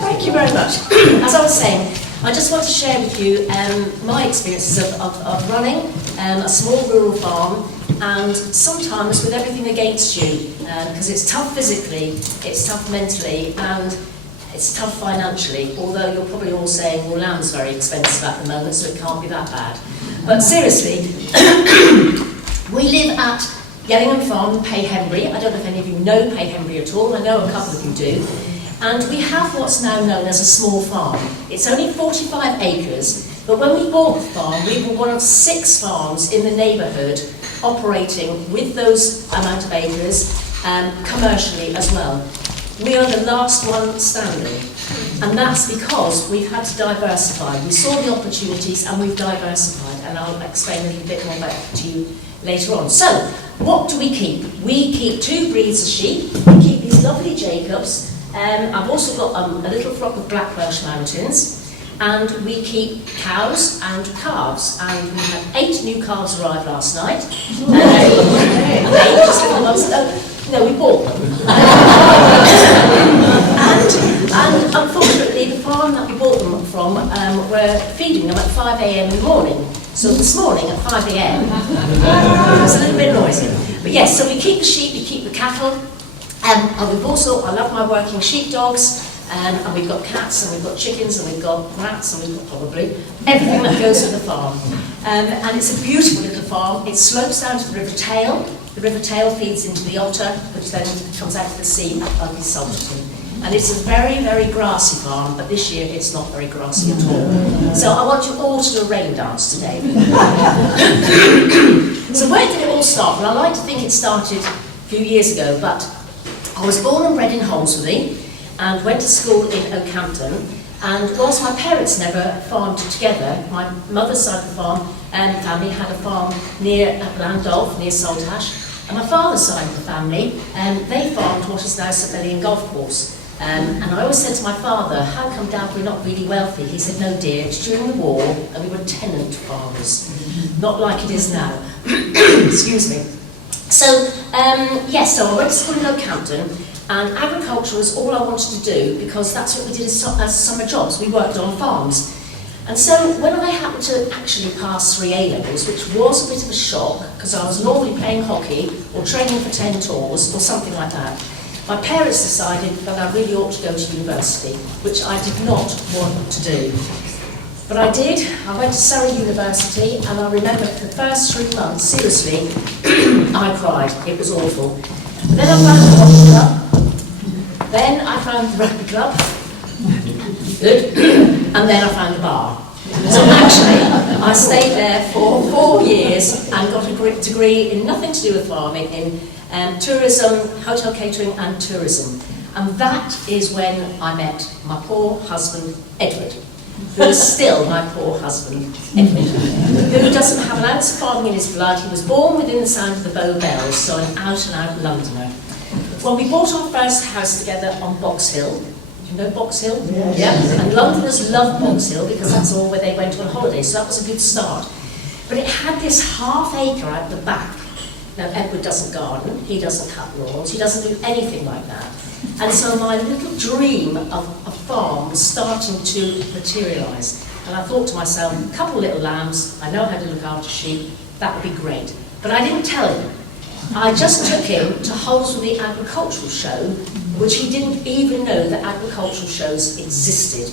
Thank you very much. As I was saying, I just want to share with you my experiences of running a small rural farm, and sometimes with everything against you, because it's tough physically, it's tough mentally, and it's tough financially, although you're probably all saying, well, lamb's very expensive at the moment, so it can't be that bad. But seriously, we live at Yellingham Farm, Payhenbury. I don't know if any of you know Payhenbury at all. I know a couple of you do. And we have what's now known as a small farm. It's only 45 acres, but when we bought the farm, we were one of 6 farms in the neighbourhood operating with those amount of acres commercially as well. We are the last one standing, and that's because we've had to diversify. We saw the opportunities and we've diversified, and I'll explain a little bit more about that to you later on. So, what do we keep? We keep 2 breeds of sheep. We keep these lovely Jacobs. I've also got a little flock of Black Welsh Mountains, and we keep cows and calves, and we had 8 new calves arrive last night. 8 just little ones. No, we bought them. and unfortunately, the farm that we bought them from, we're feeding them at 5 a.m. in the morning. So this morning at 5 a.m, it was a little bit noisy. But yes, so we keep the sheep, we keep the cattle, and we've also, I love my working sheepdogs, and we've got cats, and we've got chickens, and we've got rats, and we've got probably everything that goes with the farm. And it's a beautiful little farm. It slopes down to the River Tail. The River Tail feeds into the Otter, which then comes out to the sea at Ugly Salterton. And it's a very, very grassy farm, but this year it's not very grassy at all. So I want you all to do a rain dance today. So where did it all start? Well, I like to think it started a few years ago, but I was born and bred in Holmesworthy and went to school in Oakhampton. And whilst my parents never farmed together, my mother's side of the farm family had a farm near Landolph, near Saltash, and my father's side of the family, they farmed what is now St Lillian Golf Course. And I always said to my father, how come Dad, we're not really wealthy? He said, no dear, it's during the war and we were tenant farmers, not like it is now. Excuse me. So, yes, so I went to school in Oakhampton, and agriculture was all I wanted to do because that's what we did as summer jobs. We worked on farms. And so when I happened to actually pass 3 A-levels, which was a bit of a shock because I was normally playing hockey or training for 10 tours or something like that, my parents decided that I really ought to go to university, which I did not want to do. But I did. I went to Surrey University, and I remember for the first 3 months, seriously, I cried. It was awful. Then I found the hockey club. Then I found the rugby club. Good. And then I found the bar. So actually, I stayed there for 4 years and got a degree in nothing to do with farming, in tourism, hotel catering and tourism. And that is when I met my poor husband, Edward, who is still my poor husband, Edward, who doesn't have an ounce of farming in his blood. He was born within the sound of the Bow Bells, so an out-and-out Londoner. Well, we bought our first house together on Box Hill. Do you know Box Hill? Yes. Yeah. And Londoners love Box Hill because that's all where they went on holiday, so that was a good start. But it had this half acre out the back. Now, Edward doesn't garden, he doesn't cut lawns, he doesn't do anything like that. And so my little dream of a farm was starting to materialise. And I thought to myself, a couple of little lambs, I know how to look after sheep, that would be great. But I didn't tell him. I just took him to Holmesworthy Agricultural Show, which he didn't even know that agricultural shows existed.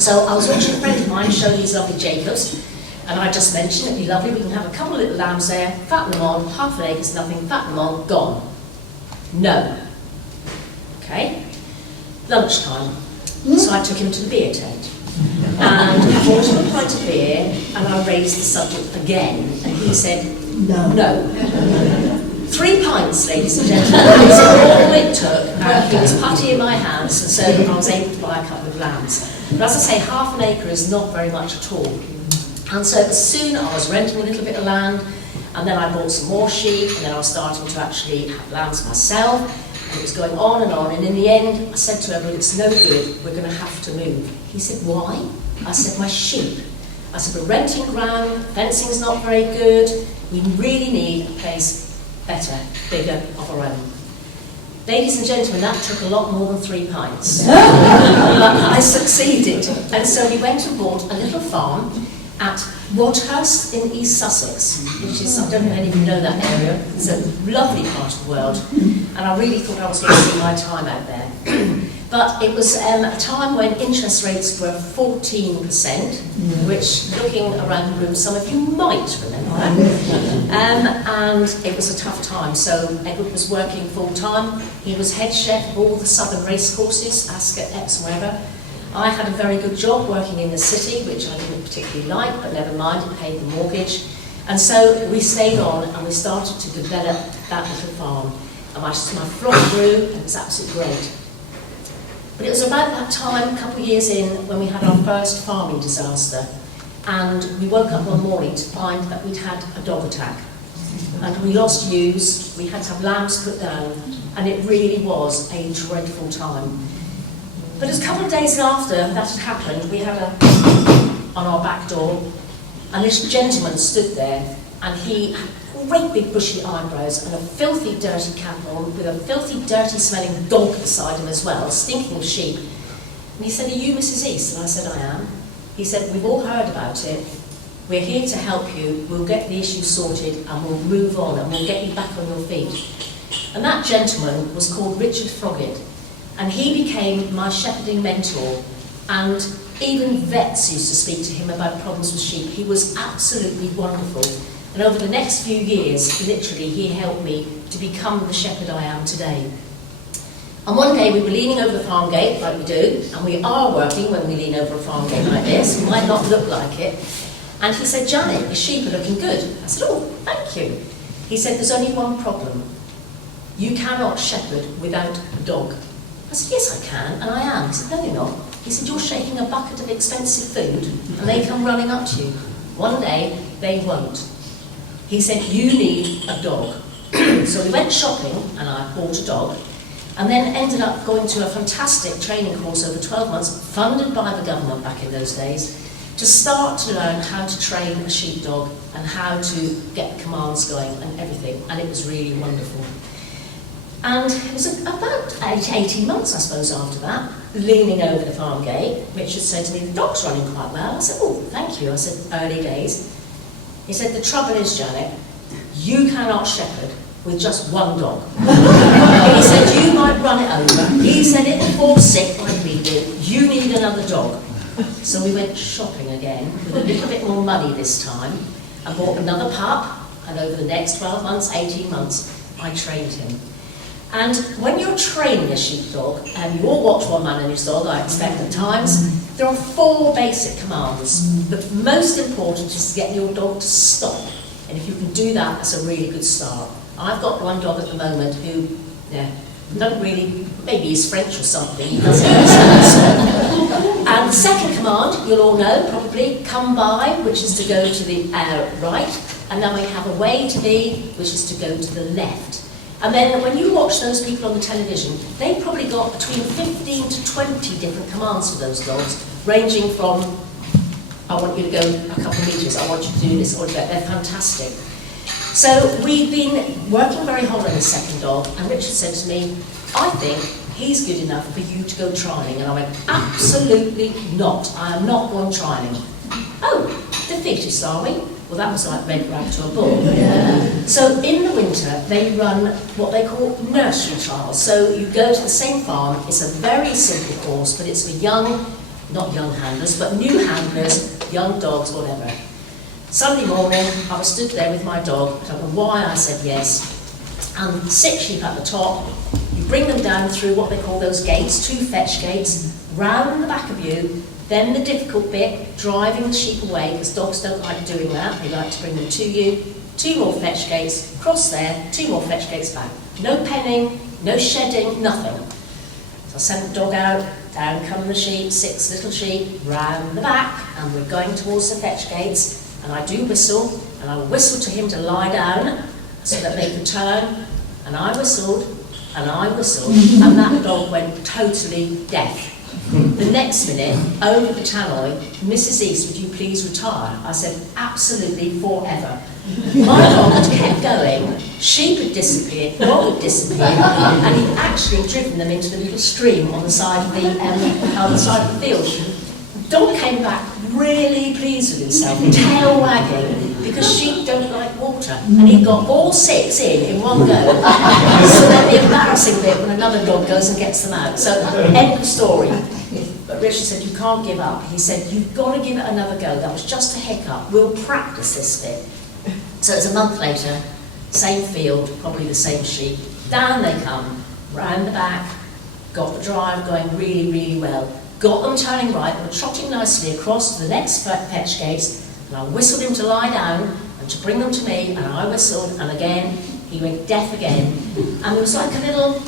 So I was watching a friend of mine show these lovely Jacobs, and I just mentioned it'd be lovely, we can have a couple of little lambs there, fatten them on, half an acre's nothing, fatten them on, gone. No. Okay? Lunchtime. So I took him to the beer tent. And I bought him a pint of beer, and I raised the subject again, and he said, no. 3 pints, ladies and gentlemen, is all it took, and he was putty in my hands, and so I was able to buy a couple of lambs. But as I say, half an acre is not very much at all. And so soon I was renting a little bit of land, and then I bought some more sheep, and then I was starting to actually have lambs myself, and it was going on, and in the end I said to everyone, it's no good, we're going to have to move. He said, why? I said, my sheep. I said, we're renting ground, fencing's not very good, we really need a place better, bigger, of our own. Ladies and gentlemen, that took a lot more than 3 pints. But I succeeded. And so we went and bought a little farm at Wadhurst in East Sussex, which is, I don't know if any of you know that area, it's a lovely part of the world, and I really thought I was wasting my time out there. But it was a time when interest rates were 14%, which, looking around the room, some of you might remember. And it was a tough time, so Edward was working full-time. He was head chef of all the southern racecourses, Ascot, Epsom, wherever. I had a very good job working in the city, which I didn't particularly like, but never mind, it paid the mortgage. And so we stayed on and we started to develop that little farm. And my flock grew, and it was absolutely great. But it was about that time, a couple of years in, when we had our first farming disaster. And we woke up one morning to find that we'd had a dog attack. And we lost ewes, we had to have lambs put down, and it really was a dreadful time. But a couple of days after that had happened, we had on our back door, and this gentleman stood there, and he had great big bushy eyebrows and a filthy dirty cap on, with a filthy dirty smelling dog beside him as well, stinking of sheep. And he said, "Are you Mrs. East?" And I said, "I am." He said, "We've all heard about it. We're here to help you. We'll get the issue sorted and we'll move on and we'll get you back on your feet." And that gentleman was called Richard Froggatt. And he became my shepherding mentor, and even vets used to speak to him about problems with sheep. He was absolutely wonderful. And over the next few years, literally, he helped me to become the shepherd I am today. And one day we were leaning over the farm gate, like we do, and we are working when we lean over a farm gate like this. It might not look like it. And he said, "Janet, your sheep are looking good." I said, "Oh, thank you." He said, "There's only one problem. You cannot shepherd without a dog." I said, "Yes, I can," and I am. He said, "No, you're not." He said, "You're shaking a bucket of expensive food, and they come running up to you. One day, they won't." He said, "You need a dog." So we went shopping, and I bought a dog, and then ended up going to a fantastic training course over 12 months, funded by the government back in those days, to start to learn how to train a sheepdog and how to get commands going and everything, and it was really wonderful. And it was about 18 months, I suppose, after that, leaning over the farm gate, Richard said to me, "The dog's running quite well." I said, "Oh, thank you." I said, "Early days." He said, "The trouble is, Janet, you cannot shepherd with just one dog." He said, "You might run it over." He said, "It'll fall sick by bleeding. You need another dog." So we went shopping again, with a little bit more money this time, and bought another pup, and over the next 12 months, 18 months, I trained him. And when you're training a sheepdog, and you all watch One Man and His Dog, I expect at times, there are 4 basic commands. The most important is to get your dog to stop. And if you can do that, that's a really good start. I've got one dog at the moment who, doesn't really, maybe he's French or something, he doesn't understand. And the second command, you'll all know, probably, "Come by," which is to go to the right. And then we have "Away to be," which is to go to the left. And then when you watch those people on the television, they've probably got between 15 to 20 different commands for those dogs, ranging from, "I want you to go a couple of metres, I want you to do this," or that. They're fantastic. So we've been working very hard on the second dog, and Richard said to me, "I think he's good enough for you to go trialling." And I went, "Absolutely not. I am not going trialling." "Oh, defeatist, are we?" Well, that was like red rag to a bull. So in the winter, they run what they call nursery trials. So you go to the same farm. It's a very simple course, but it's for not young handlers, but new handlers, young dogs, whatever. Sunday morning, I was stood there with my dog. I don't know why I said yes. And 6 sheep at the top. You bring them down through what they call those gates, 2 fetch gates, round the back of you. Then the difficult bit, driving the sheep away, because dogs don't like doing that. They like to bring them to you. 2 more fetch gates, cross there, 2 more fetch gates back. No penning, no shedding, nothing. So I sent the dog out, down come the sheep, 6 little sheep, round the back, and we're going towards the fetch gates. And I do whistle, and I whistle to him to lie down, so that they could turn. And I whistled, and that dog went totally deaf. The next minute, over the tannoy, "Mrs. East, would you please retire?" I said, "Absolutely, forever." My dog kept going, sheep had disappeared, dog had disappeared, and he'd actually driven them into the little stream on the side of the field. Dog came back really pleased with himself, tail wagging, because sheep don't like water, and he got all 6 in one go. So then the embarrassing bit when another dog goes and gets them out. So end of story. But Richard said, you can't give up. He said, you've got to give it another go. That was just a hiccup. We'll practice this bit. So it's a month later, same field, probably the same sheep. Down they come, round the back, got the drive going really, really well. Got them turning right, they were trotting nicely across to the next fetch gates, and I whistled him to lie down and to bring them to me, and I whistled, and again, he went deaf again. And it was like a little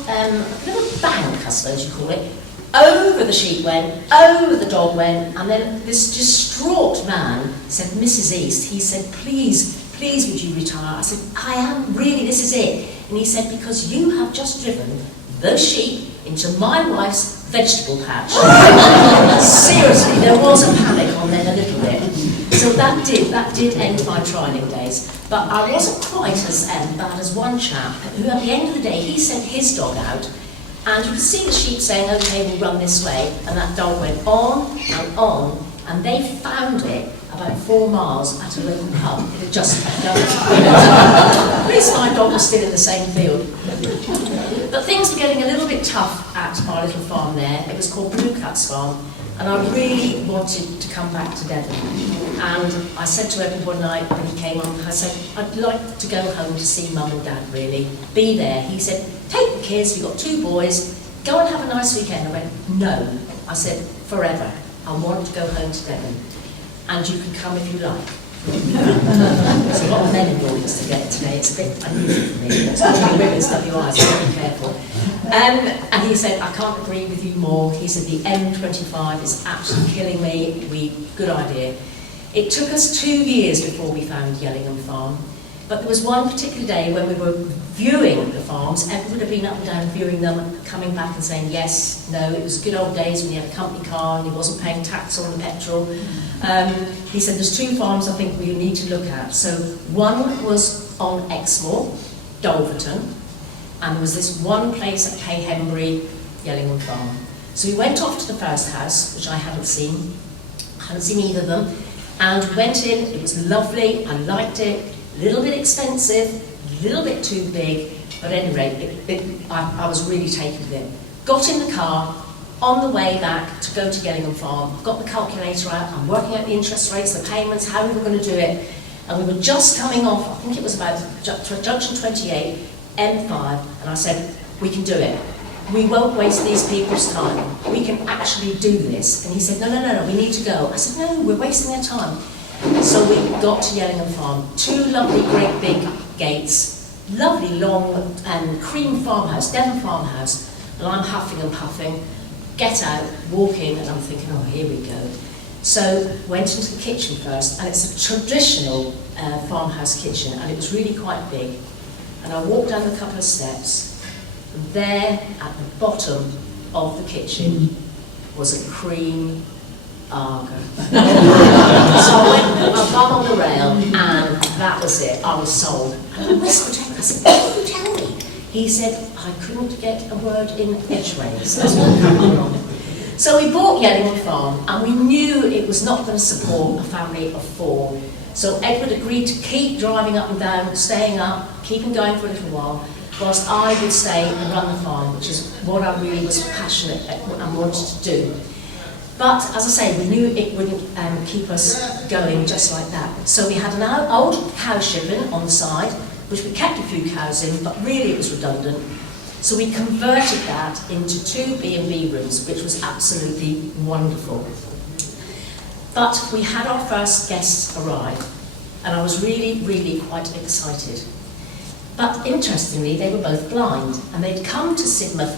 bank, I suppose you call it. Over the sheep went, over the dog went, and then this distraught man said, Mrs. East, he said, please would you retire? I said, I am, really, this is it. And he said, because you have just driven those sheep into my wife's vegetable patch. Seriously, there was a panic on there a little bit. So that did end my trialling days. But I wasn't quite as bad as one chap who at the end of the day, he sent his dog out, and you could see the sheep saying, okay, we'll run this way, and that dog went on, and they found it about 4 miles at a local pub. It had just done it. At least my dog was still in the same field. But things were getting a little bit tough at our little farm there. It was called Blue Cat's Farm, and I really wanted to come back to Devon. And I said to Edward one night when he came on, I said, I'd like to go home to see Mum and Dad, really. Be there. He said, take the kids, we've got 2 boys, go and have a nice weekend. I went, no. I said, forever. I want to go home to Devon. And you can come if you like. There's a lot of men in the audience to get today. It's a bit unusual for me. It's only women's WI, so be careful. And he said, I can't agree with you more. He said, the M25 is absolutely killing me. Good idea. It took us 2 years before we found Yellingham Farm. But there was one particular day when we were viewing the farms, Edward would have been up and down viewing them, coming back and saying yes, no. It was good old days when he had a company car and he wasn't paying tax on the petrol. He said there's 2 farms I think we need to look at. So one was on Exmoor, Tiverton, and there was this one place at Hayhenbury, Yellingham Farm. So we went off to the first house, which I hadn't seen either of them, and went in. It was lovely, I liked it. A little bit expensive, a little bit too big, but at any rate, I was really taken with it. Got in the car, on the way back to go to Yellingham Farm, got the calculator out, I'm working out the interest rates, the payments, how we were going to do it, and we were just coming off, I think it was about junction 28, M5, and I said, we can do it. We won't waste these people's time. We can actually do this. And he said, no, we need to go. I said, no, we're wasting their time. So we got to Yellingham Farm, 2 lovely, great big gates, lovely long cream farmhouse, Devon farmhouse, and I'm huffing and puffing, get out, walk in, and I'm thinking, oh, here we go. So went into the kitchen first, and it's a traditional farmhouse kitchen, and it was really quite big. And I walked down a couple of steps, and there at the bottom of the kitchen was a cream Arga. So I went, I bum on the rail, and that was it. I was sold. And I whispered to him, I said, what did you tell me? He said, I couldn't get a word in edgeways. That's what happened on it. So we bought Yellingham Farm, and we knew it was not going to support a family of 4. So Edward agreed to keep driving up and down, staying up, keeping going for a little while, whilst I would stay and run the farm, which is what I really was passionate and wanted to do. But, as I say, we knew it wouldn't keep us going just like that. So we had an old cow shipping on the side, which we kept a few cows in, but really it was redundant. So we converted that into 2 B&B rooms, which was absolutely wonderful. But we had our first guests arrive, and I was really, really quite excited. But interestingly, they were both blind, and they'd come to Sidmouth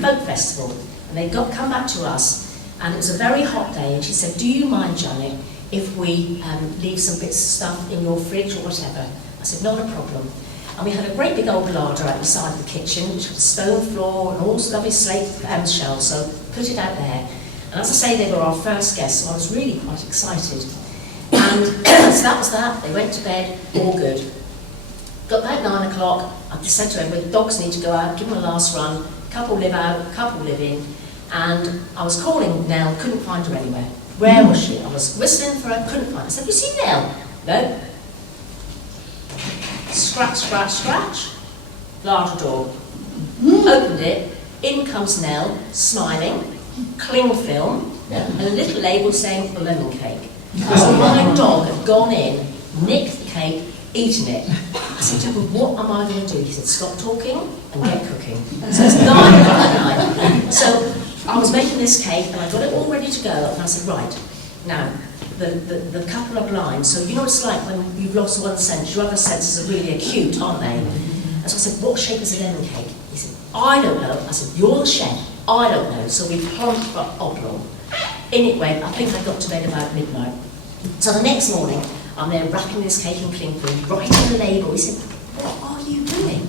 Folk Festival, and they'd come back to us. And it was a very hot day, and she said, do you mind, Janet, if we leave some bits of stuff in your fridge or whatever? I said, not a problem. And we had a great big old larder out the side of the kitchen, which had a stone floor and all lovely slate shelves, so put it out there. And as I say, they were our first guests, so I was really quite excited. And so that was that. They went to bed, all good. Got about 9 o'clock, I just said to everybody, dogs need to go out, give them a last run, couple live out, couple live in, and I was calling Nell, couldn't find her anywhere. Where was she? I was whistling for her, couldn't find her. I said, have you seen Nell? No. Scratch, scratch, scratch. Larger door. Opened it, in comes Nell, smiling, cling film, and a little label saying lemon cake. So my dog had gone in, nicked the cake, eaten it. I said to him, what am I going to do? He said, stop talking and get cooking. So it's 9 o'clock at night. So I was making this cake and I got it all ready to go. And I said, right, now, the couple are blind, so you know what it's like when you've lost one sense, your other senses are really acute, aren't they? And so I said, what shape is a lemon cake? He said, I don't know. I said, you're the chef. I don't know. So we plumped for oblong. In it went, I think I got to bed about midnight. So the next morning, I'm there wrapping this cake in cling film, writing the label. He said, what are you doing?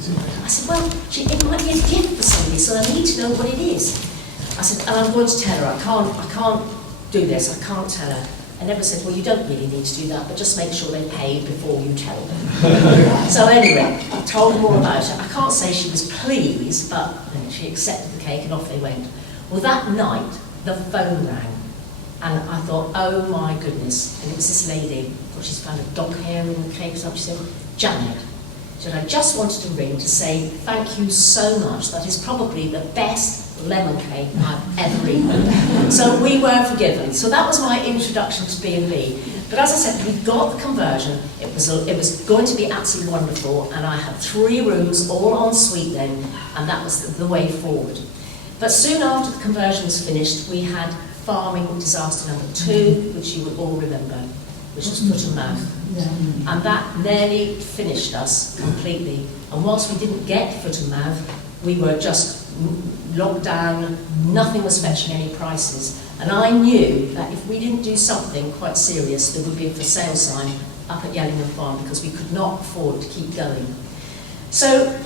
I said, well, it might be a gift for somebody, so I need to know what it is. I said, and I'm going to tell her, I can't do this, I can't tell her. I never said, well, you don't really need to do that, but just make sure they pay before you tell them. So anyway, I told them all about it. I can't say she was pleased, but she accepted the cake and off they went. Well, that night, the phone rang. And I thought, oh my goodness. And it was this lady, thought she's found a dog hair in the cake or something. She said, Janet. She said, I just wanted to ring to say thank you so much. That is probably the best lemon cake I've ever eaten. So we were forgiven. So that was my introduction to B&B. But as I said, we got the conversion. It was going to be absolutely wonderful. And I had 3 rooms, all en suite then. And that was the way forward. But soon after the conversion was finished, we had farming disaster number 2, which you will all remember, which was foot and mouth. Yeah. And that nearly finished us completely. And whilst we didn't get foot and mouth, we were just locked down, nothing was fetching any prices. And I knew that if we didn't do something quite serious, there would be a for sale sign up at Yellingham Farm because we could not afford to keep going. So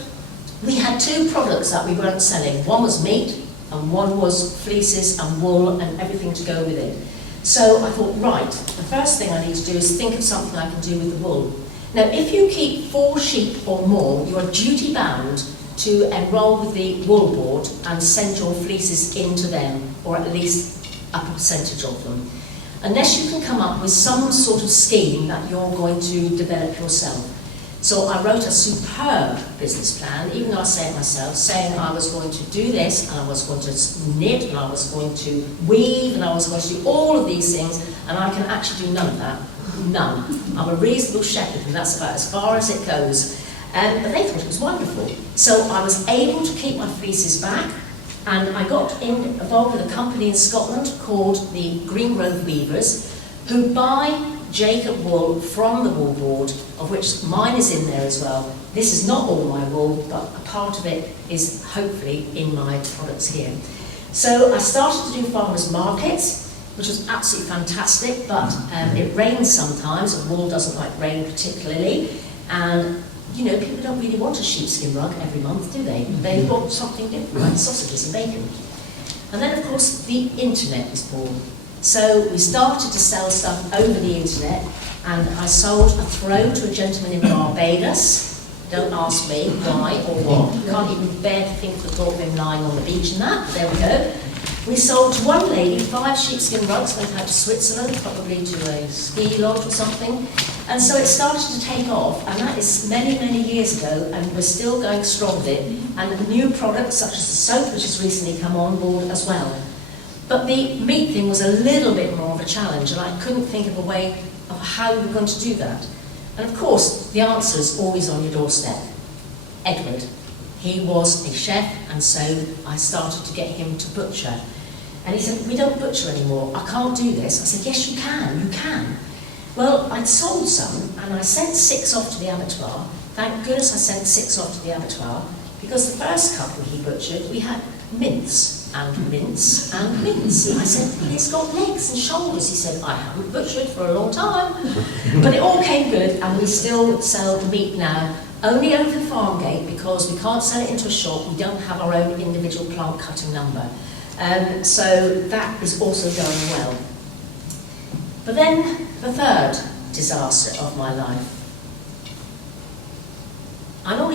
we had 2 products that we weren't selling. One was meat, and one was fleeces and wool and everything to go with it. So I thought, right, the first thing I need to do is think of something I can do with the wool. Now, if you keep 4 sheep or more, you are duty bound to enrol with the wool board and send your fleeces into them, or at least a percentage of them, unless you can come up with some sort of scheme that you're going to develop yourself. So I wrote a superb business plan, even though I say it myself, saying I was going to do this, and I was going to knit, and I was going to weave, and I was going to do all of these things, and I can actually do none of that. None. I'm a reasonable shepherd, and that's about as far as it goes. But they thought it was wonderful. So I was able to keep my fleeces back, and I got involved with a company in Scotland called the Green Grove Weavers, who buy Jacob wool from the wool board, of which mine is in there as well. This is not all my wool, but a part of it is hopefully in my products here. So I started to do farmers markets, which was absolutely fantastic, but it rains sometimes, and wool doesn't like rain particularly, and you know, people don't really want a sheepskin rug every month, do they? They want something different, like sausages and bacon. And then, of course, the internet was born. So we started to sell stuff over the internet, and I sold a throw to a gentleman in Barbados. Don't ask me why or what. Can't even bear to think of the thought of him lying on the beach and that. There we go. We sold to one lady 5 sheepskin rugs, went out to Switzerland, probably to a ski lodge or something. And so it started to take off, and that is many, many years ago, and we're still going strong with it. And new products such as the soap, which has recently come on board as well. But the meat thing was a little bit more of a challenge, and I couldn't think of a way of how we were going to do that. And of course, the answer's always on your doorstep. Edward. He was a chef, and so I started to get him to butcher. And he said, we don't butcher anymore, I can't do this. I said, yes, you can. Well, I'd sold some, and I sent 6 off to the abattoir. Thank goodness I sent 6 off to the abattoir, because the first couple he butchered, we had mince, and mince, and mince. I said, it's got legs and shoulders. He said, I haven't butchered for a long time. But it all came good, and we still sell meat now, only over the farm gate, because we can't sell it into a shop. We don't have our own individual plant cutting number. So that is also going well. But then the third disaster of my life.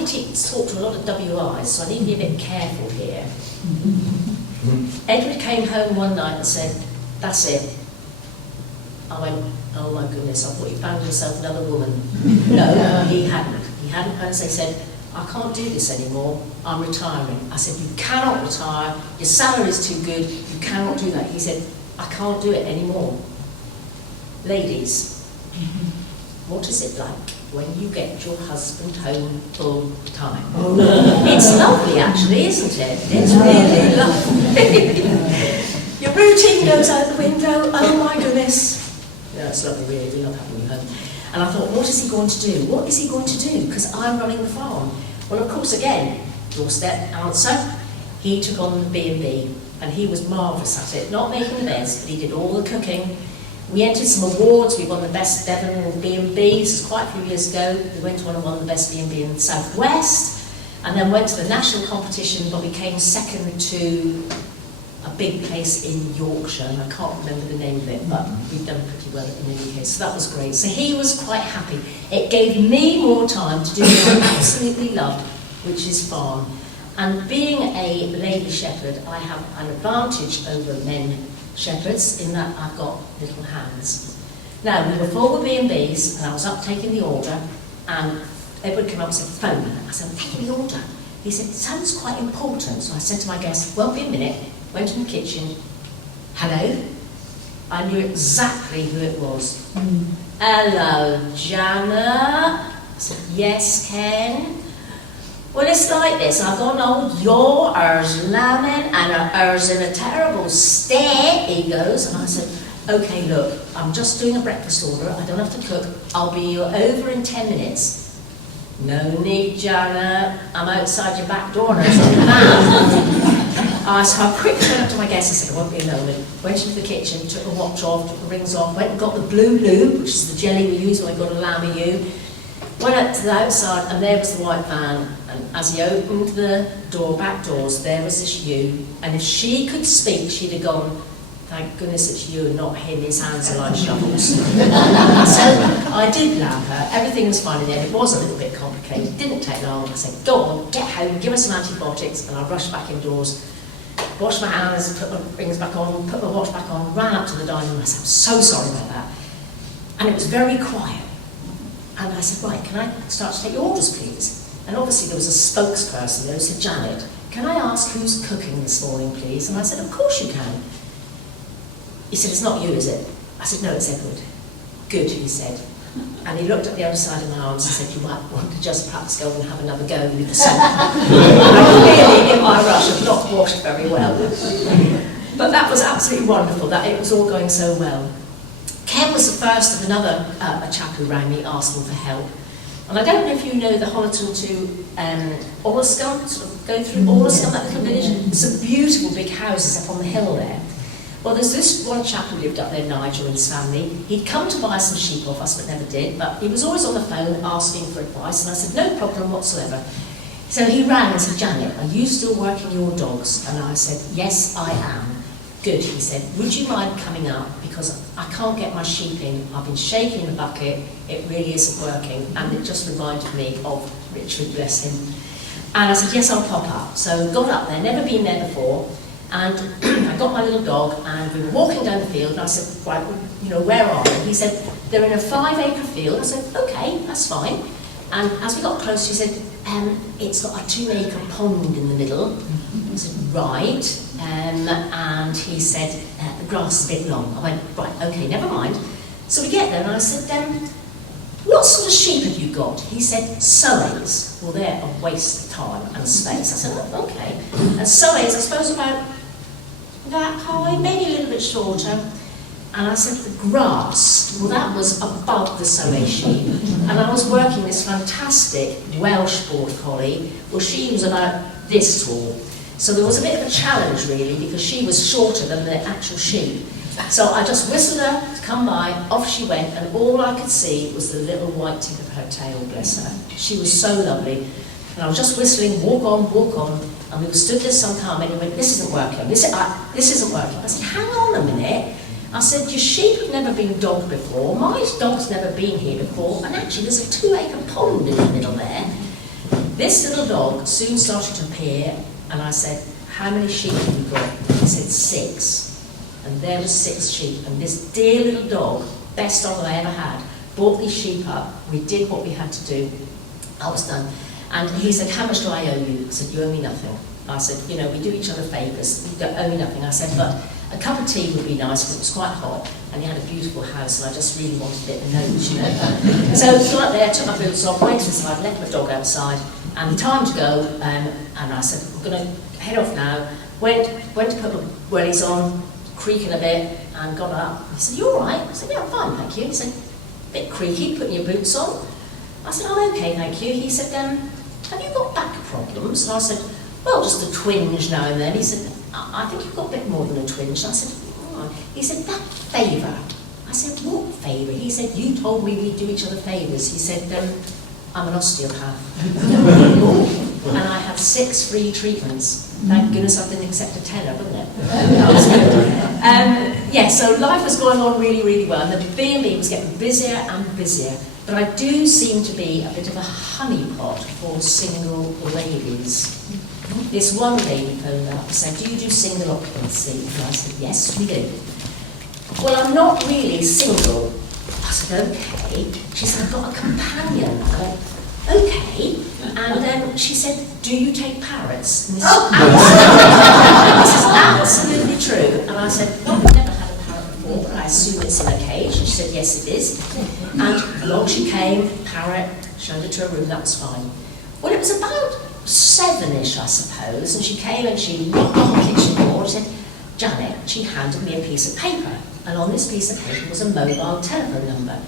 talk to a lot of WIs, so I need to be a bit careful here. Edward came home one night and said, "That's it." I went, "Oh my goodness, I thought you found yourself another woman." No, he hadn't. He hadn't, and so he said, "I can't do this anymore, I'm retiring." I said, "You cannot retire, your salary's too good, you cannot do that." He said, "I can't do it anymore." Ladies, what is it like when you get your husband home full time? It's lovely actually, isn't it? It's really lovely. Your routine goes out the window, oh my goodness. Yeah, it's lovely really, we love having you home. And I thought, what is he going to do? What is he going to do? Because I'm running the farm. Well, of course, again, doorstep answer, he took on the B&B, and he was marvellous at it, not making the beds, but he did all the cooking. We entered some awards, we won the best Devon B&B, this was quite a few years ago. We went on and won the best B&B in the South West, and then went to the national competition, but we came second to a big place in Yorkshire, and I can't remember the name of it, but we've done pretty well in the UK, so that was great. So he was quite happy. It gave me more time to do what I absolutely loved, which is farm. And being a lady shepherd, I have an advantage over men shepherds in that I've got little hands. Now, we were full of B&Bs, and I was up taking the order, and Edward came up and said, "Phone." I said, "I'm taking the order." He said, "It sounds quite important." So I said to my guest, "Won't be a minute." Went in the kitchen. "Hello?" I knew exactly who it was. "Hello, Janet." I said, "Yes, Ken?" "Well, it's like this. I've got an old yaw, her's lambing, and her's in a terrible state," he goes. And I said, "Okay, look, I'm just doing a breakfast order. I don't have to cook. I'll be over in 10 minutes. "No need, Janet. I'm outside your back door and there's a man." So I quickly went up to my guest and said, "I won't be a moment." Went into the kitchen, took the watch off, took the rings off, went and got the blue lube, which is the jelly we use when we got a lamb ewe. Went up to the outside, and there was the white van, and as he opened the door, back doors, there was this ewe, and if she could speak, she'd have gone, "Thank goodness it's you and not him, his hands are like shovels." So I did lamb her, everything was fine in there, it was a little bit complicated, it didn't take long. I said, "Go on, get home, give her some antibiotics," and I rushed back indoors, washed my hands, put my rings back on, put my watch back on, ran up to the dining room. I said, "I'm so sorry about that." And it was very quiet. And I said, "Right, can I start to take your orders, please?" And obviously there was a spokesperson there who said, "Janet, can I ask who's cooking this morning, please?" And I said, "Of course you can." He said, "It's not you, is it?" I said, "No, it's Edward." "Good," he said. And he looked at the other side of my arms and said, "You might want to just perhaps go and have another go with the soup." I really, in my rush, have not washed very well. But that was absolutely wonderful, that it was all going so well. Ken was the first of another a chap who rang me asking for help. And I don't know if you know the Honiton to Orliscombe, sort of go through Orliscombe, that little village. Some beautiful big houses up on the hill there. Well, there's this one chap who lived up there, Nigel, and his family. He'd come to buy some sheep off us, but never did. But he was always on the phone asking for advice, and I said, "No problem whatsoever." So he rang and said, "Janet, are you still working your dogs?" And I said, "Yes, I am." "Good," he said. "Would you mind coming up? Because I can't get my sheep in. I've been shaking the bucket. It really isn't working." And it just reminded me of Richard, bless him. And I said, "Yes, I'll pop up." So got up there, never been there before. And I got my little dog, and we were walking down the field, and I said, "Right, you know, where are they?" He said, "They're in a 5-acre field." I said, "Okay, that's fine." And as we got close, he said, "It's got a 2-acre pond in the middle." I said, "Right." And he said, "The grass is a bit long." I went, "Right, okay, never mind." So we get there, and I said, "What sort of sheep have you got?" He said, "Soays." Well, they're a waste of time and space. I said, "Oh, okay." And Soays, I suppose about that high, maybe a little bit shorter. And I said, "The grass." Well, that was above the Soay sheep. And I was working this fantastic Welsh Border Collie. Well, she was about this tall. So there was a bit of a challenge, really, because she was shorter than the actual sheep. So I just whistled her to come by, off she went, and all I could see was the little white tip of her tail, bless her. She was so lovely. And I was just whistling, walk on, and we stood there some time, and he went, "This isn't working, this isn't working." I said, "Hang on a minute." I said, "Your sheep have never been dogged before, my dog's never been here before, and actually there's a 2-acre pond in the middle there." This little dog soon started to appear, and I said, how many sheep have you got? He said, 6. And there was 6 sheep, and this dear little dog, best dog I ever had, brought these sheep up. We did what we had to do. I was done. And he said, how much do I owe you? I said, you owe me nothing. I said, you know, we do each other favours. You don't owe me nothing. I said, but a cup of tea would be nice because it was quite hot, and he had a beautiful house, and I just really wanted a bit of notes, you know. So I got there, took my boots off, went inside, left my dog outside, and time to go. And I said, we're going to head off now. Went to put my wellies on, creaking a bit, and got up. He said, you all right? I said, yeah, I'm fine, thank you. He said, a bit creaky, putting your boots on. I said, I'm okay, thank you. He said, have you got back problems? And I said, well, just a twinge now and then. He said, I think you've got a bit more than a twinge. I said, oh. He said, that favour. I said, what favour? He said, you told me we'd do each other favours. He said, I'm an osteopath. And I had 6 free treatments. Thank goodness I didn't accept a tenner, wasn't it? That was good. Yeah, so life was going on really, really well. And the B&B was getting busier and busier. But I do seem to be a bit of a honeypot for single ladies. This one lady phoned up and said, do you do single occupancy? And I said, yes, we do. Well, I'm not really single. I said, okay. She said, I've got a companion. I went, okay. And she said, do you take parrots? And this is absolutely true. And I said, well, we've never had a parrot before, but I assume it's in a cage. And she said, yes, it is. And along she came, parrot, showed her to her room, that was fine. Well, it was about 7-ish, I suppose, and she came and she knocked on the kitchen door and said, Janet, she handed me a piece of paper, and on this piece of paper was a mobile telephone number.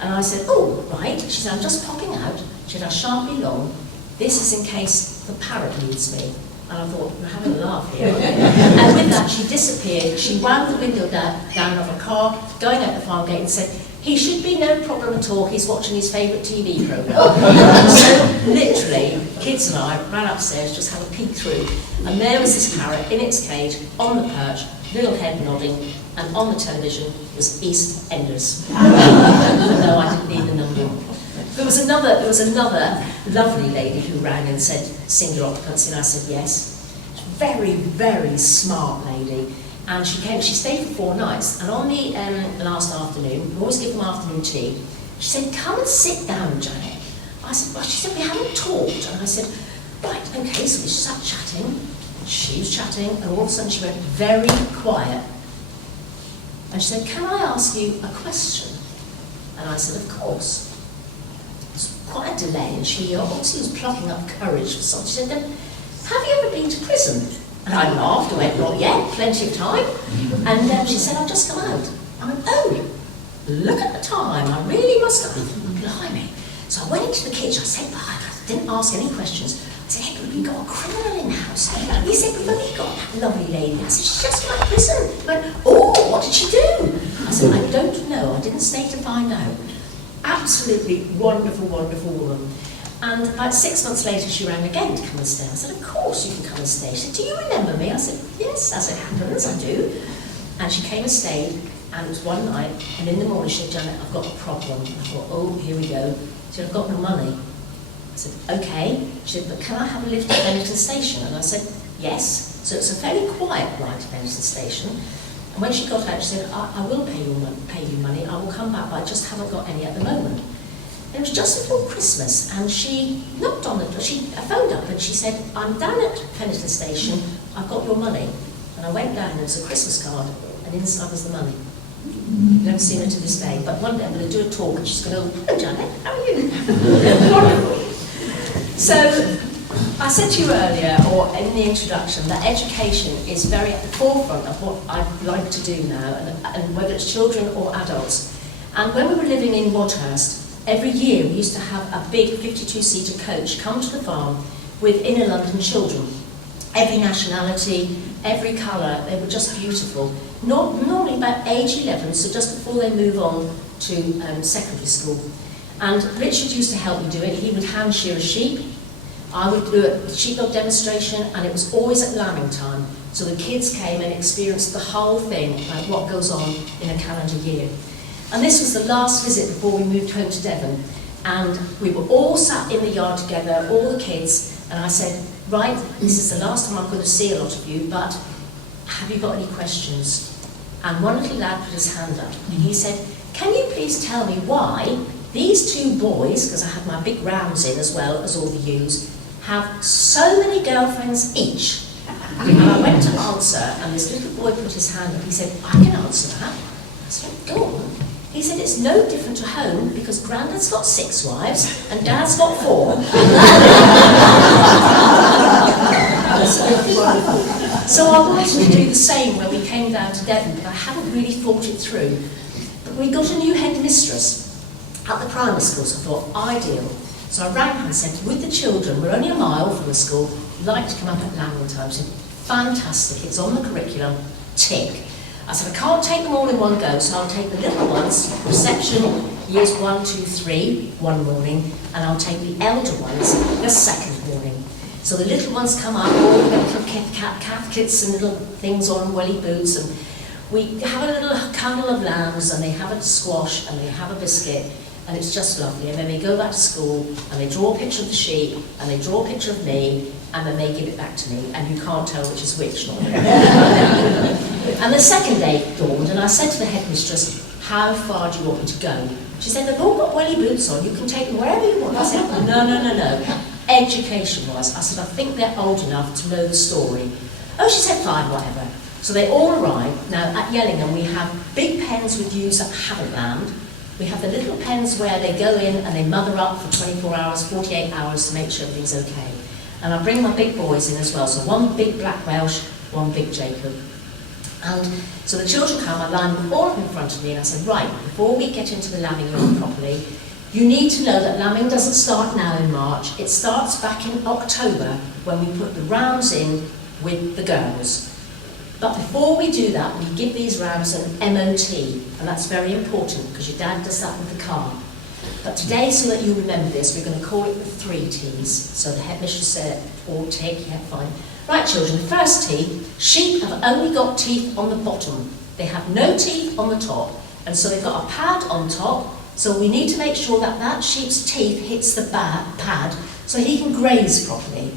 And I said, oh, right. She said, I'm just popping out. She said, I shan't be long. This is in case the parrot needs me. And I thought, we're having a laugh here. And with that, she disappeared. She wound the window down of a car, going out the farm gate and said, he should be no problem at all, he's watching his favourite TV programme. So, literally, kids and I ran upstairs, just had a peek through, and there was this parrot in its cage, on the perch, little head nodding, and on the television was EastEnders. No, I didn't need the number. There was another lovely lady who rang and said, single occupancy, and I said yes. Very, very smart lady. And she came, she stayed for 4 nights, and on the last afternoon, we always give them afternoon tea, she said, come and sit down, Janet. I said, well, she said, we haven't talked. And I said, right, okay, so we sat chatting, she was chatting, and all of a sudden she went very quiet. And she said, can I ask you a question? And I said, of course. It was quite a delay, and she obviously was plucking up courage for something. She said, have you ever been to prison? And I laughed, I went, not yet, plenty of time. And she said, I've just come out. I went, oh, look at the time, I really must go. Blimey. So I went into the kitchen, I said, I didn't ask any questions. I said, hey, we've got a criminal in the house. He said, we've only got that lovely lady. I said, she's just like prison. He went, oh, what did she do? I said, I don't know, I didn't stay to find out. Absolutely wonderful, wonderful woman. And about 6 months later, she rang again to come and stay. I said, of course you can come and stay. She said, do you remember me? I said, yes, as it happens, I do. And she came and stayed, and it was one night, and in the morning she said, Janet, I've got a problem. And I thought, oh, here we go. She said, I've got no money. I said, okay. She said, but can I have a lift to Bennington Station? And I said, yes. So it's a fairly quiet ride to Bennington Station. And when she got out, she said, I will pay you money, I will come back, but I just haven't got any at the moment. It was just before Christmas, and she knocked on the door. She phoned up and she said, I'm down at Bennington Station, I've got your money. And I went down, and it was a Christmas card, and inside was the money. I've never seen her to this day, but one day I'm going to do a talk, and she's going to go, hello Janet, how are you? Wonderful. So, I said to you earlier, or in the introduction, that education is very at the forefront of what I'd like to do now, and whether it's children or adults. And when we were living in Wadhurst, every year we used to have a big 52-seater coach come to the farm with inner London children. Every nationality, every colour, they were just beautiful. Normally about age 11, so just before they move on to secondary school. And Richard used to help me do it. He would hand shear a sheep. I would do a sheepdog demonstration, and it was always at lambing time. So the kids came and experienced the whole thing, like what goes on in a calendar year. And this was the last visit before we moved home to Devon. And we were all sat in the yard together, all the kids, and I said, right, this is the last time I'm going to see a lot of you, but have you got any questions? And one little lad put his hand up, and he said, can you please tell me why these two boys, because I had my big rounds in as well as all the yous, have so many girlfriends each? And I went to answer, and this little boy put his hand up. He said, I can answer that. I said, go on. He said, it's no different to home because Grandad's got 6 wives and Dad's got 4. So I wanted to do the same when we came down to Devon, but I hadn't really thought it through. But we got a new headmistress at the primary school, so I thought, ideal. So I rang her and said, with the children, we're only a mile from the school, we'd like to come up at lambing time. She said, fantastic, it's on the curriculum, tick. I said, I can't take them all in one go, so I'll take the little ones, reception, years 1, 2, 3, one morning, and I'll take the elder ones the second morning. So the little ones come up, all with their little calf kits and little things on, welly boots, and we have a little kernel of lambs, and they have a squash, and they have a biscuit, and it's just lovely. And then they go back to school, and they draw a picture of the sheep, and they draw a picture of me, and then they give it back to me, and you can't tell which is which. And the second day dawned, and I said to the headmistress, how far do you want me to go? She said, they've all got welly boots on, you can take them wherever you want. I said, no. Education-wise, I said, I think they're old enough to know the story. Oh, she said, fine, whatever. So they all arrived. Now, at Yellingham, we have big pens with ewes that haven't lambed. We have the little pens where they go in and they mother up for 24 hours, 48 hours to make sure everything's okay. And I bring my big boys in as well, so one big black Welsh, one big Jacob. And so the children come, I line them all up in front of me, and I said, right, before we get into the lambing yard properly, you need to know that lambing doesn't start now in March, it starts back in October when we put the rounds in with the girls. But before we do that, we give these rams an MOT, and that's very important because your dad does that with the car. But today, so that you remember this, we're going to call it the 3 T's. So the headmistress said, all tick, yeah, fine. Right, children, the first T, sheep have only got teeth on the bottom. They have no teeth on the top, and so they've got a pad on top, so we need to make sure that that sheep's teeth hits the pad so he can graze properly.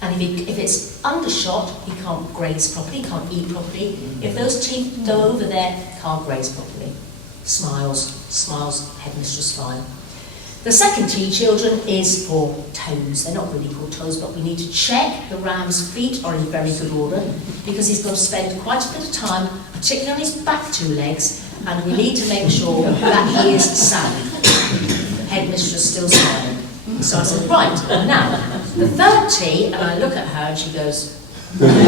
And if it's undershot, he can't graze properly, he can't eat properly. If those teeth go over there, can't graze properly. Smiles, headmistress fine. The second T, children, is for toes. They're not really called toes, but we need to check the ram's feet are in very good order because he's going to spend quite a bit of time, particularly on his back 2 legs, and we need to make sure that he is sound. Headmistress still smiling. So I said, right, now, the third T, and I look at her and she goes, and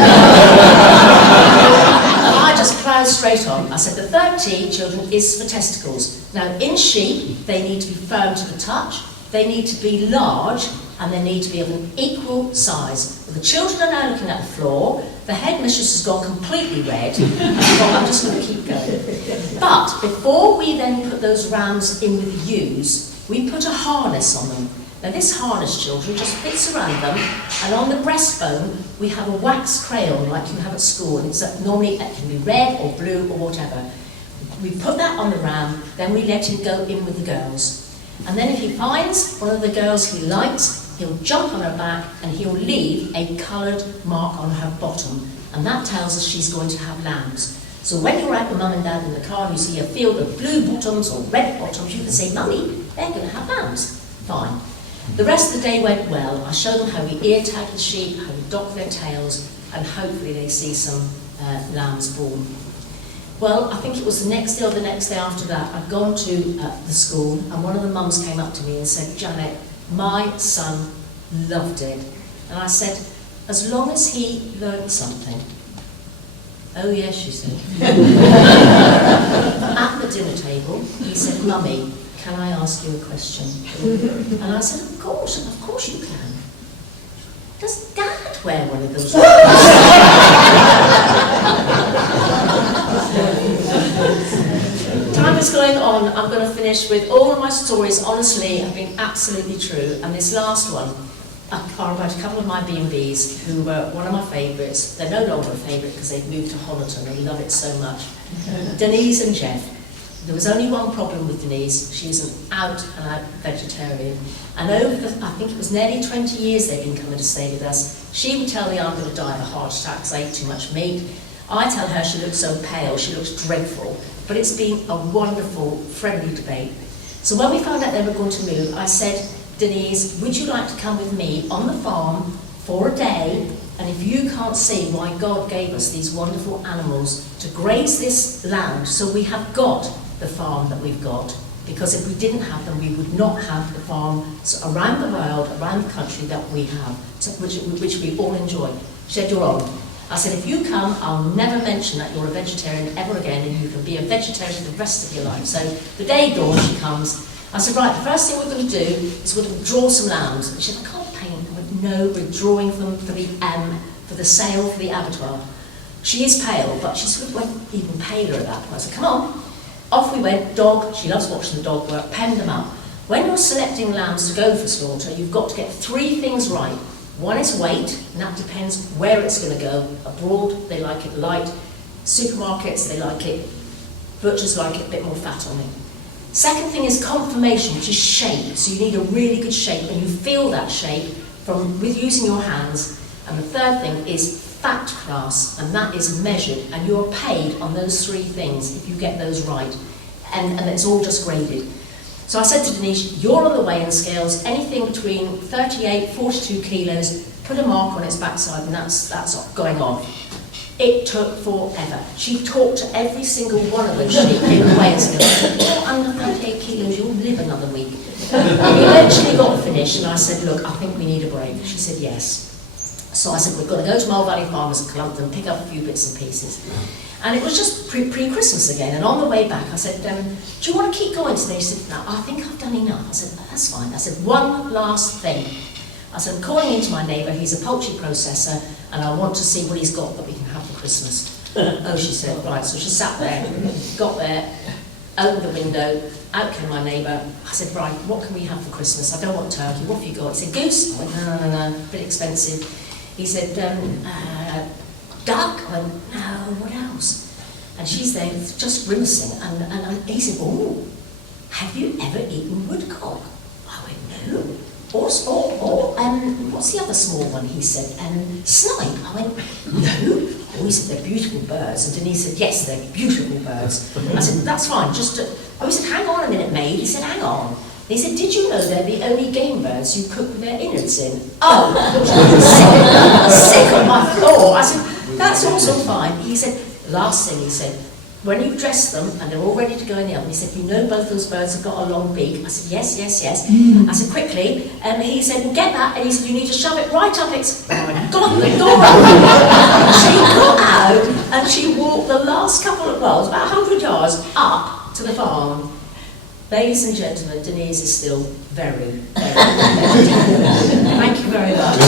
I just ploughed straight on. I said, the third T, children, is for testicles. Now, in sheep, they need to be firm to the touch, they need to be large, and they need to be of an equal size. Well, the children are now looking at the floor, the headmistress has gone completely red, and I'm just going to keep going. But before we then put those rams in with the ewes, we put a harness on them. Now this harness, children, just fits around them, and on the breastbone we have a wax crayon like you have at school, and normally it can be red or blue or whatever. We put that on the ram, then we let him go in with the girls. And then if he finds one of the girls he likes, he'll jump on her back and he'll leave a coloured mark on her bottom, and that tells us she's going to have lambs. So when you're out with mum and dad in the car and you see a field of blue bottoms or red bottoms, you can say, Mummy, they're going to have lambs. Fine. The rest of the day went well. I showed them how we ear tag the sheep, how we dock their tails, and hopefully they see some lambs born. Well, I think it was the next day or the next day after that, I'd gone to the school, and one of the mums came up to me and said, Janet, my son loved it. And I said, as long as he learned something. Oh yes, she said. At the dinner table, he said, Mummy, can I ask you a question? And I said, of course you can. Does Dad wear one of those? Time is going on. I'm going to finish with all of my stories, honestly, have been absolutely true. And this last one are about a couple of my B&Bs who were one of my favourites. They're no longer a favourite because they've moved to Honiton. They love it so much. Denise and Jeff. There was only one problem with Denise. She is an out-and-out vegetarian. And over the, I think it was nearly 20 years they've been coming to stay with us, she would tell me I'm going to die of a heart attack because I ate too much meat. I tell her she looks so pale, she looks dreadful. But it's been a wonderful, friendly debate. So when we found out they were going to move, I said, Denise, would you like to come with me on the farm for a day? And if you can't see why God gave us these wonderful animals to graze this land, so we have got the farm that we've got, because if we didn't have them, we would not have the farms around the world, around the country that we have, which we all enjoy. She said, you're on. I said, if you come, I'll never mention that you're a vegetarian ever again, and you can be a vegetarian for the rest of your life. So the day dawn, she comes. I said, right, the first thing we're going to do is we're going to draw some lambs. And she said, I can't paint. I went, no, we're drawing them for the sale for the abattoir. She is pale, but she sort of went even paler at that point. I said, come on. Off we went, dog. She loves watching the dog work, penned them up. When you're selecting lambs to go for slaughter, you've got to get 3 things right. One is weight, and that depends where it's going to go. Abroad, they like it light. Supermarkets, they like it. Butchers like it a bit more fat on it. Second thing is conformation, which is shape. So you need a really good shape, and you feel that shape with using your hands. And the third thing is fat class, and that is measured, and you're paid on those 3 things if you get those right. And it's all just graded. So I said to Denise, you're on the weighing scales, anything between 38, 42 kilos, put a mark on its backside, and that's going on. It took forever. She talked to every single one of those sheep in the weighing scale. I said, you're under 38 kilos, you'll live another week. And we eventually got finished, and I said, look, I think we need a break. She said, yes. So I said, we've got to go to Mole Valley Farmers and Clumpton, pick up a few bits and pieces. And it was just pre-Christmas again, and on the way back I said, do you want to keep going today? She said, no, I think I've done enough. I said, that's fine. I said, one last thing. I said, I'm calling into my neighbour, he's a poultry processor, and I want to see what he's got that we can have for Christmas. Oh, she said, right. So she sat there, got there, opened the window, out came my neighbour. I said, right, what can we have for Christmas? I don't want turkey, what have you got? He said, goose. I went, no, a bit expensive. He said, duck. I went, no, what else? And she's there just grimacing, and he said, oh, have you ever eaten woodcock? I went, no. Or what's the other small one? He said, snipe. I went, no. Oh, he said, they're beautiful birds. And Denise said, yes, they're beautiful birds. I said, that's fine, he said, hang on a minute, maid. He said, hang on. He said, did you know they're the only game birds you cook their innards in? Oh, sick of my floor. I said, that's also fine. He said, last thing he said, when you dress them and they're all ready to go in the oven, he said, you know both those birds have got a long beak? I said, yes. I said, quickly. And he said, well, get that. And he said, you need to shove it right up its... got the door open. She got out and she walked the last couple of miles, about 100 yards, up to the farm. Ladies and gentlemen, Denise is still very, very vegetarian. Thank you very much.